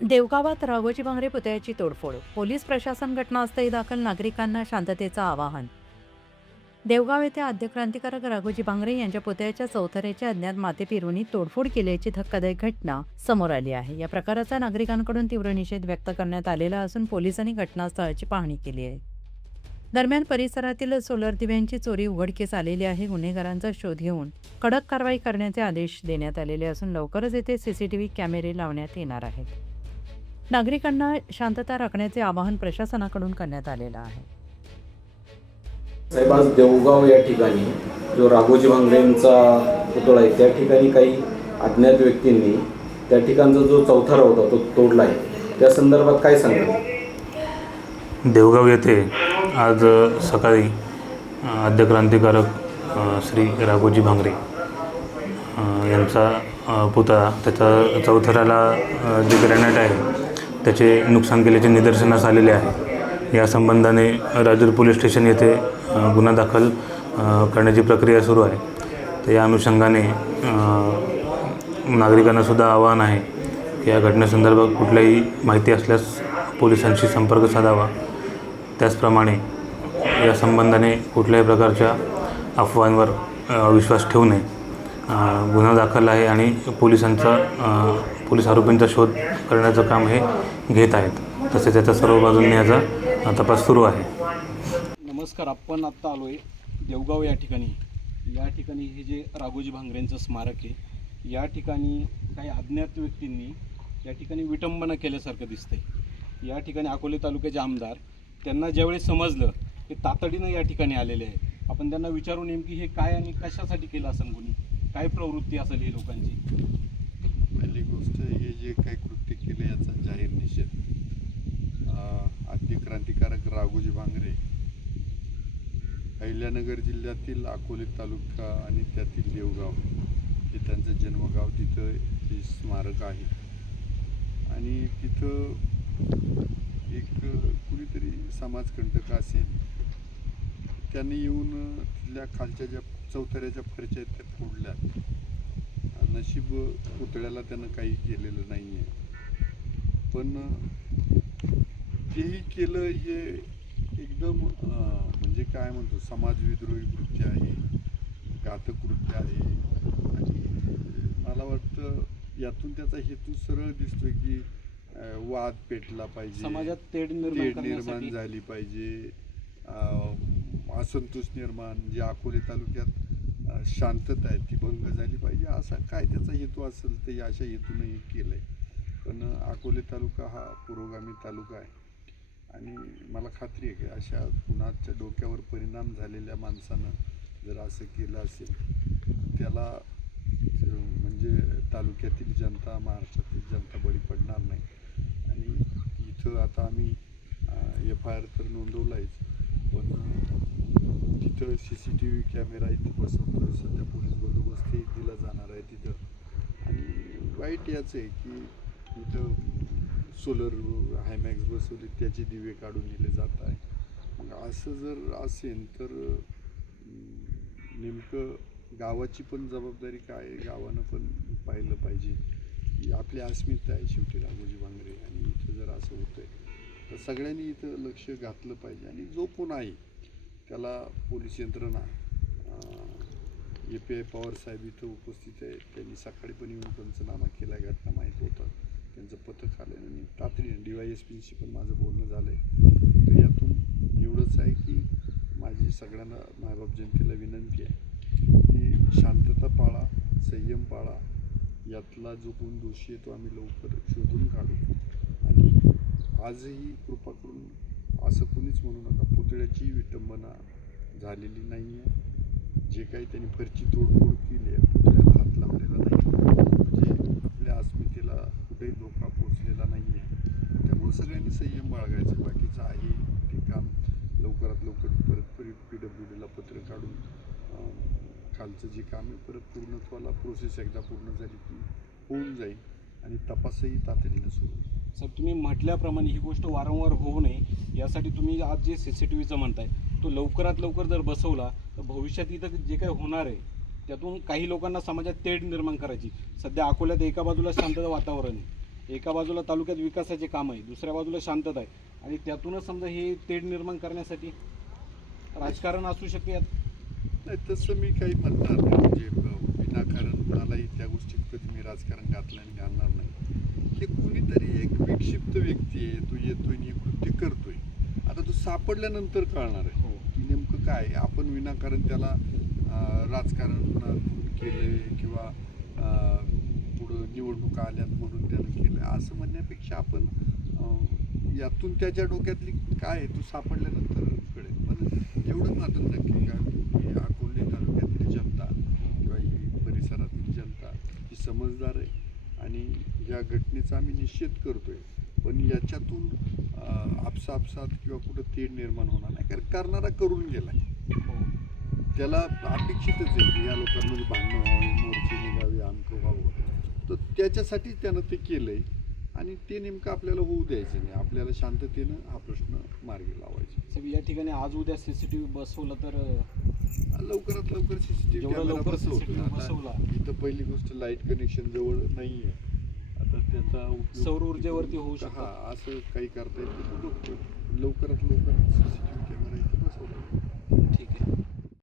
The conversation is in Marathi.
देवगावात राघोजी भांगरे पुतळ्याची तोडफोड. पोलीस प्रशासन घटनास्थळी दाखल, नागरिकांना शांततेचं आवाहन. देवगाव येथे आद्य क्रांतिकारक राघोजी भांगरे यांच्या पुतळ्याच्या चौथऱ्याच्या अज्ञात माते फिरवणी तोडफोड केल्याची धक्कादायक घटना समोर आली आहे. या प्रकाराचा नागरिकांकडून तीव्र निषेध व्यक्त करण्यात आलेला असून पोलिसांनी घटनास्थळाची पाहणी केली आहे. दरम्यान परिसरातील सोलर दिव्यांची चोरी उघडकीस आलेली आहे. गुन्हेगारांचा शोध घेऊन कडक कारवाई करण्याचे आदेश देण्यात आलेले असून लवकरच येथे सीसीटीव्ही कॅमेरे लावण्यात येणार आहेत. नागरिकांना शांतता राखण्याचे आवाहन प्रशासनाकडून करण्यात आलेलं आहे. साहेब, आज देवगाव या ठिकाणी जो राघोजी भांगरेंचा पुतळा आहे त्या ठिकाणी काही अज्ञात व्यक्तींनी त्या ठिकाणचा जो चौथरा होता तो तोडला आहे. त्या संदर्भात काय सांगता? देवगाव येथे आज सकाळी आद्य क्रांतिकारक श्री राघोजी भांगरे यांचा पुतळा, त्याच्या चौथऱ्याला जे ग्रॅनाइट आहे त्याचे नुकसान केल्याचे निदर्शनास आलेले आहे. या संबंधाने राजूर पोलीस स्टेशन येथे गुन्हा दाखल करण्याची प्रक्रिया सुरू आहे. तर या अनुषंगाने नागरिकांना सुद्धा आवाहन आहे की या घटनेसंदर्भात कुठल्याही माहिती असल्यास पोलिसांशी संपर्क साधावा. त्याचप्रमाणे या संबंधाने कुठल्याही प्रकारच्या अफवांवर विश्वास ठेवू नये. गुन्हा दाखल आहे आणि पोलीस आरोपींचा शोध करण्याचं काम हे घेत आहेत. तसेच त्याच्या सर्व बाजूंनी याचा तपास सुरू आहे. नमस्कार, आपण आत्ता आलो आहे देवगाव या ठिकाणी. या ठिकाणी हे जे राघोजी भांगरेंचं स्मारक आहे, या ठिकाणी काही अज्ञात व्यक्तींनी या ठिकाणी विटंबना केल्यासारखं दिसतंय. या ठिकाणी अकोले तालुक्याचे आमदार, त्यांना ज्यावेळी समजलं की तातडीनं या ठिकाणी आलेले आहे. आपण त्यांना विचारू नेमकी हे काय आणि कशासाठी केलं असेल, कोणी काय प्रवृत्ती असेल ही लोकांची. पहिली गोष्ट, हे जे काही कृत्य केले याचा जाहीर निषेध. आद्य क्रांतिकारक राघोजी भांगरे अहिल्यानगर जिल्ह्यातील अकोले तालुका आणि त्यातील देवगाव हे त्यांचं जन्मगाव. तिथं हे स्मारक आहे आणि तिथं एक कुणीतरी समाजकंटक असेल त्यांनी येऊन तिथल्या खालच्या ज्या चौथऱ्याच्या फरच्या आहेत त्या फोडल्या. नशीब पुतळ्याला त्यानं काही केलेलं नाही आहे, पण तेही केलं हे एकदम म्हणजे काय म्हणतो, समाजविद्रोही कृत्य आहे, घातक कृत्य आहे. आणि मला वाटतं यातून त्याचा हेतू सरळ दिसतोय की वाद पेटला पाहिजे, समाजात तेढ निर्माण झाली पाहिजे, असंतोष निर्माण, जे अकोले तालुक्यात शांतता आहे ती भंग झाली पाहिजे, असा काय त्याचा हेतू असेल तर अशा हेतूनं हे केलं आहे. पण अकोले तालुका हा पुरोगामी तालुका आहे आणि मला खात्री आहे की अशा कुणाच्या डोक्यावर परिणाम झालेल्या माणसानं जर असं केलं असेल त्याला म्हणजे तालुक्यातील जनता, महाराष्ट्रातील जनता बळी पडणार नाही. आणि इथं आता आम्ही FIR तर नोंदवला आहेच, पण तिथं CCTV कॅमेरा इथं बसवतो. सध्या पोलीस बंदोबस्तही दिला जाणार आहे तिथं. आणि वाईट याच आहे की इथं सोलर हायमॅक्स बसवले, त्याचे दिवे काढून दिले जात आहे. मग असं जर असेल तर नेमकं गावाची पण जबाबदारी काय आहे, गावानं पण पाहिलं पाहिजे की आपली अस्मिता आहे शेवटी राघोजी भांगरे. आणि इथं जर असं होतं आहे तर सगळ्यांनी इथं लक्ष घातलं पाहिजे. आणि जो कोण आहे त्याला पोलीस यंत्रणा, API पवार साहेब इथं उपस्थित आहे, त्यांनी सकाळी पण येऊन पंचनामा केला, घटना माहीत होतं, त्यांचं पथक आलं आणि तातडीनं DYSPशी पण माझं बोलणं झालं आहे. तर यातून एवढंच आहे की माझी सगळ्यांना मायबाप जनतेला विनंती आहे की शांतता पाळा, संयम पाळा. यातला जो कोण दोषी आहे तो आम्ही लवकर शोधून काढू. आणि आजही कृपा करून असं कोणीच म्हणू नका, पुतळ्याची विटंबना झालेली नाही आहे. जे काही त्यांनी फरची तोडफोड केली आहे, पुतळ्याला हात लावलेला नाही, म्हणजे आपल्या अस्मितेला कुठेही धोका पोचलेला नाही आहे. त्यामुळे सगळ्यांनी संयम बाळगायचं. बाकीचं आहे ते काम लवकरात लवकर परत PWDला पत्र काढून खालचं जे काम आहे परत पूर्णत्वाला, प्रोसेस एकदा पूर्ण झाली की होऊन जाईल आणि तपासही तातडीनं सुरू होईल. सर, तुम्ही म्हटल्याप्रमाणे ही गोष्ट वारंवार होऊ नये यासाठी तुम्ही आज जे CCTVचं म्हणताय तो लवकरात लवकर जर बसवला तर भविष्यात इथं जे काही होणार आहे त्यातून काही लोकांना समाजात तेढ निर्माण करायची. सध्या अकोल्यात एका बाजूला शांतता वातावरण आहे, एका बाजूला तालुक्यात विकासाचे काम आहे, दुसऱ्या बाजूला शांतता आहे आणि त्यातूनच समजा हे तेढ निर्माण करण्यासाठी राजकारण असू शकते यात. नाही, तसं मी काही म्हणणार नाही. म्हणजे विनाकारण मलाही त्या गोष्टीत कधी मी राजकारण घातलं आणि घालणार नाही. हे कुणीतरी एक विक्षिप्त व्यक्ती आहे, तो येतोय आणि हे कृत्य करतोय. आता तो सापडल्यानंतर कळणार आहे हो. की नेमकं काय आहे. आपण विनाकारण त्याला राजकारण केलंय किंवा पुढं निवडणुका आल्यात म्हणून त्यानं केलं असं म्हणण्यापेक्षा आपण यातून त्याच्या डोक्यातली काय आहे तो सापडल्यानंतर कळेल. पण एवढं मात्र नक्की का ही अकोले तालुक्यातील जनता किंवा ही परिसरातील जनता ही समजदार आहे आणि या घटनेचा आम्ही निषेध करतोय. पण याच्यातून आपसात किंवा कुठं तेढ निर्माण होणार नाही, कारण करणारा करून गेलाय. त्याला अपेक्षितच आहे की या लोकांमध्ये भांडणं व्हावी, मोर्चे निघावे, आमकं व्हावं. तर त्याच्यासाठीच त्यानं ते केलंय आणि ते नेमकं आपल्याला होऊ द्यायचं नाही. आपल्याला शांततेनं हा प्रश्न मार्गी लावायचा. साहेब, या ठिकाणी आज उद्या CCTV बसवलं तर लवकरात लवकर CCTV जेवढं कॅमेरा लवकर बसवतो. CCTV बसवला. आता इथं पहिली गोष्ट लाईट कनेक्शन जवळ नाही आहे. आता त्याचा उपयोग सौर ऊर्जेवरती होऊ शकतो. हा, असं काही करता येतं. लवकरात लवकर CCTV कॅमेरा इथं बसवला. ठीक आहे.